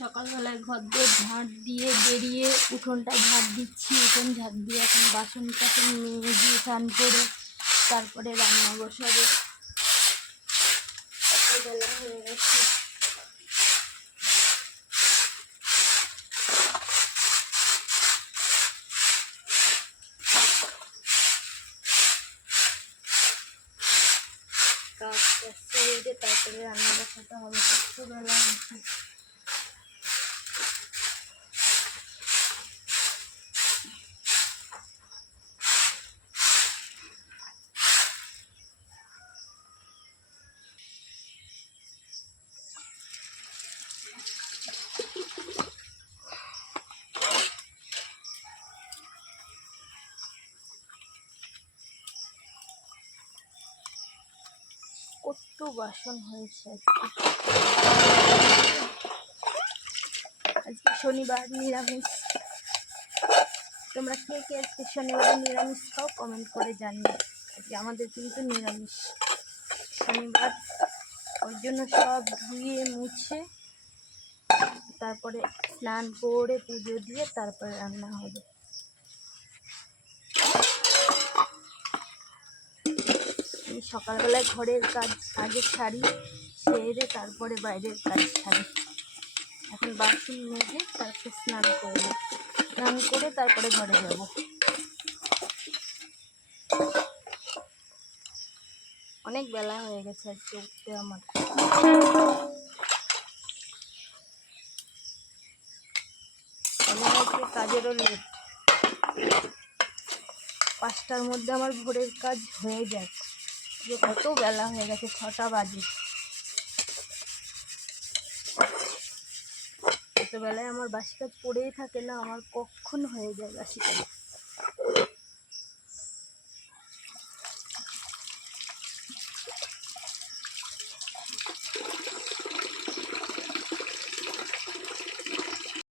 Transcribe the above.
সকালবেলায় ঘর দিয়ে ঝাঁট দিয়ে বেরিয়ে উঠোনটা ঝাঁট দিচ্ছি। উঠোন ঝাঁট দিয়ে এখন বাসন টাসন মেজে স্নান করে তারপরে রান্না বসাবো। সকালবেলা হয়ে গেছে। কাজটা সেরে তারপরে রান্না বসাতে হবে। সকালবেলা আছে কত বাসন হয়েছে আজকে শনিবার নিরামিষ। তোমরা কে কে আজকে শনিবারে নিরামিষ খাও কমেন্ট করে জানিও। আজকে আমাদের কিন্তু নিরামিষ শনিবার, ওই জন্য সব ধুয়ে মুছে তারপরে স্নান করে পুজো দিয়ে তারপরে রান্না হবে। আমি সকালবেলায় ঘরের কাজ আগে সারি, সেরে তারপরে বাইরের কাজ সারি। এখন বাসন মেজে তারপরে স্নান করব, স্নান করে তারপরে ঘরে যাব। অনেক বেলা হয়ে গেছে আজকে উঠতে আমার। আজকে কাজেরও লেট, 5টার মধ্যে আমার ভোরের কাজ হয়ে যায়। যে কত বেলা হয়ে গেছে, 6টা বাজে। ছোটোবেলায় আমার বাসি কাজ পড়েই থাকে না, আমার কখন হয়ে যায় বাসি কাজ।